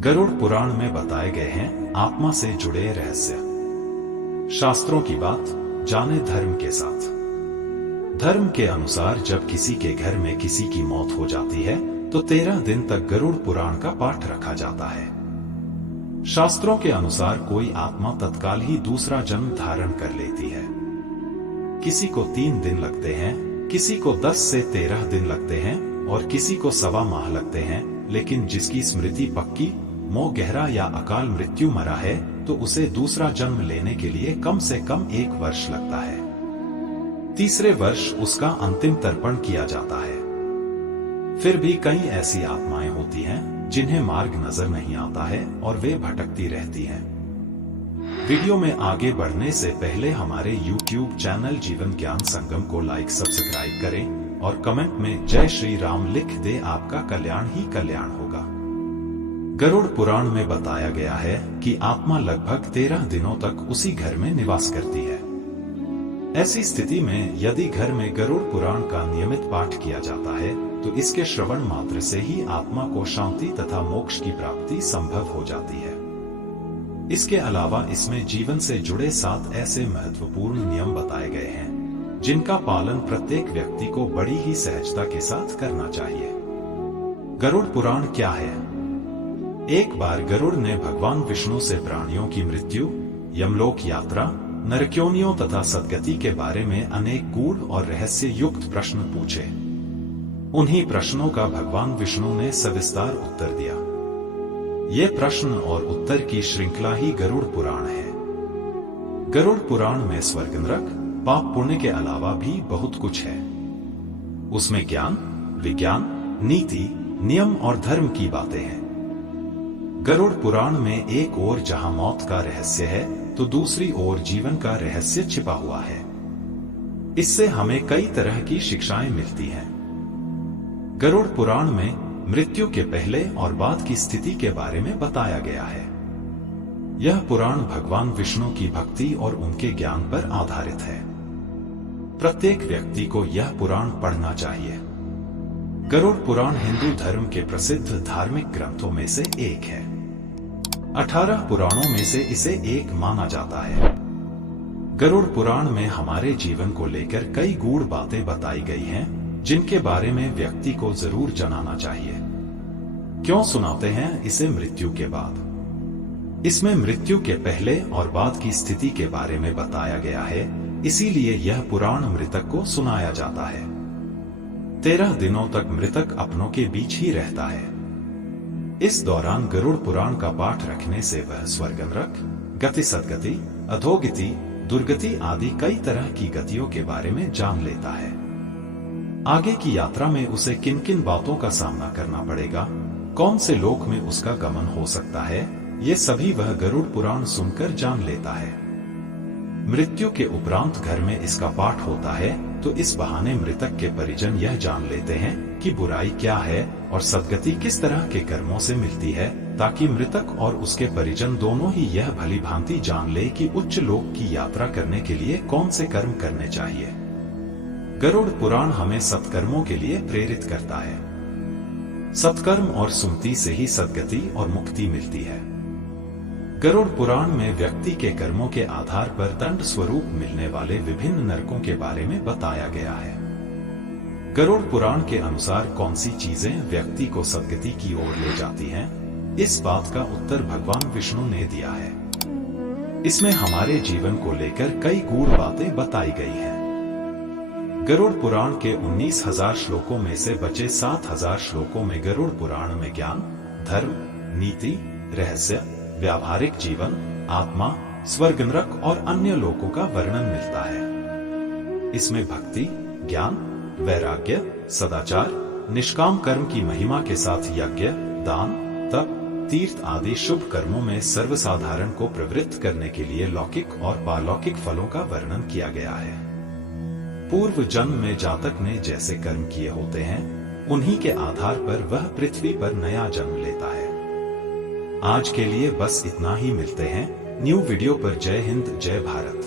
गरुड़ पुराण में बताए गए हैं आत्मा से जुड़े रहस्य। शास्त्रों की बात जाने धर्म के साथ। धर्म के अनुसार जब किसी के घर में किसी की मौत हो जाती है तो 13 दिन तक गरुड़ पुराण का पाठ रखा जाता है। शास्त्रों के अनुसार कोई आत्मा तत्काल ही दूसरा जन्म धारण कर लेती है। किसी को 3 दिन लगते हैं, किसी को 10 से 13 दिन लगते हैं और किसी को 1.25 माह लगते हैं, लेकिन जिसकी स्मृति पक्की, मोह गहरा या अकाल मृत्यु मरा है तो उसे दूसरा जन्म लेने के लिए कम से कम 1 वर्ष लगता है। तीसरे वर्ष उसका अंतिम तर्पण किया जाता है। फिर भी कई ऐसी आत्माएं होती हैं जिन्हें मार्ग नजर नहीं आता है और वे भटकती रहती हैं। वीडियो में आगे बढ़ने से पहले हमारे YouTube चैनल जीवन ज्ञान संगम को लाइक सब्सक्राइब करें और कमेंट में जय श्री राम लिख दे। आपका कल्याण ही कल्याण होगा। गरुड़ पुराण में बताया गया है कि आत्मा लगभग 13 दिनों तक उसी घर में निवास करती है। ऐसी स्थिति में यदि घर में गरुड़ पुराण का नियमित पाठ किया जाता है तो इसके श्रवण मात्र से ही आत्मा को शांति तथा मोक्ष की प्राप्ति संभव हो जाती है। इसके अलावा इसमें जीवन से जुड़े 7 ऐसे महत्वपूर्ण नियम बताए गए हैं जिनका पालन प्रत्येक व्यक्ति को बड़ी ही सहजता के साथ करना चाहिए। गरुड़ पुराण क्या है? एक बार गरुड़ ने भगवान विष्णु से प्राणियों की मृत्यु, यमलोक यात्रा, नरक्योनियों तथा सद्गति के बारे में अनेक गूढ़ और रहस्य युक्त प्रश्न पूछे। उन्हीं प्रश्नों का भगवान विष्णु ने सविस्तार उत्तर दिया। ये प्रश्न और उत्तर की श्रृंखला ही गरुड़ पुराण है। गरुड़ पुराण में स्वर्ग नरक, पाप पुण्य के अलावा भी बहुत कुछ है। उसमें ज्ञान, विज्ञान, नीति, नियम और धर्म की बातें हैं। गरुड़ पुराण में एक ओर जहां मौत का रहस्य है तो दूसरी ओर जीवन का रहस्य छिपा हुआ है। इससे हमें कई तरह की शिक्षाएं मिलती हैं। गरुड़ पुराण में मृत्यु के पहले और बाद की स्थिति के बारे में बताया गया है। यह पुराण भगवान विष्णु की भक्ति और उनके ज्ञान पर आधारित है। प्रत्येक व्यक्ति को यह पुराण पढ़ना चाहिए। गरुड़ पुराण हिंदू धर्म के प्रसिद्ध धार्मिक ग्रंथों में से एक है। 18 पुराणों में से इसे एक माना जाता है। गरुड़ पुराण में हमारे जीवन को लेकर कई गूढ़ बातें बताई गई हैं जिनके बारे में व्यक्ति को जरूर जानना चाहिए। क्यों सुनाते हैं इसे मृत्यु के बाद? इसमें मृत्यु के पहले और बाद की स्थिति के बारे में बताया गया है, इसीलिए यह पुराण मृतक को सुनाया जाता है। 13 दिनों तक मृतक अपनों के बीच ही रहता है। इस दौरान गरुड़ पुराण का पाठ रखने से वह स्वर्ग नरक, गति सद्गति, अधोगति, दुर्गति आदि कई तरह की गतियों के बारे में जान लेता है। आगे की यात्रा में उसे किन किन बातों का सामना करना पड़ेगा, कौन से लोक में उसका गमन हो सकता है, ये सभी वह गरुड़ पुराण सुनकर जान लेता है। मृत्यु के उपरांत घर में इसका पाठ होता है तो इस बहाने मृतक के परिजन यह जान लेते हैं कि बुराई क्या है और सद्गति किस तरह के कर्मों से मिलती है, ताकि मृतक और उसके परिजन दोनों ही यह भली भांति जान ले कि उच्च लोक की यात्रा करने के लिए कौन से कर्म करने चाहिए। गरुड़ पुराण हमें सत्कर्मों के लिए प्रेरित करता है। सत्कर्म और सुमति से ही सद्गति और मुक्ति मिलती है। गरुड़ पुराण में व्यक्ति के कर्मों के आधार पर दंड स्वरूप मिलने वाले विभिन्न नरकों के बारे में बताया गया है। गरुड़ पुराण के अनुसार कौन सी चीजें व्यक्ति को सद्गति की ओर ले जाती हैं, इस बात का उत्तर भगवान विष्णु ने दिया है। इसमें हमारे जीवन को लेकर कई गूढ़ बातें बताई गई हैं। गरुड़ पुराण के 19,000 श्लोकों में से बचे 7,000 श्लोकों में गरुड़ पुराण में ज्ञान, धर्म, नीति, रहस्य, व्यावहारिक जीवन, आत्मा, स्वर्ग नरक और अन्य लोकों का वर्णन मिलता है। इसमें भक्ति, ज्ञान, वैराग्य, सदाचार, निष्काम कर्म की महिमा के साथ यज्ञ, दान, तप, तीर्थ आदि शुभ कर्मों में सर्वसाधारण को प्रवृत्त करने के लिए लौकिक और पारलौकिक फलों का वर्णन किया गया है। पूर्व जन्म में जातक ने जैसे कर्म किए होते हैं, उन्हीं के आधार पर वह पृथ्वी पर नया जन्म लेता है। आज के लिए बस इतना ही। मिलते हैं न्यू वीडियो पर। जय हिंद, जय भारत।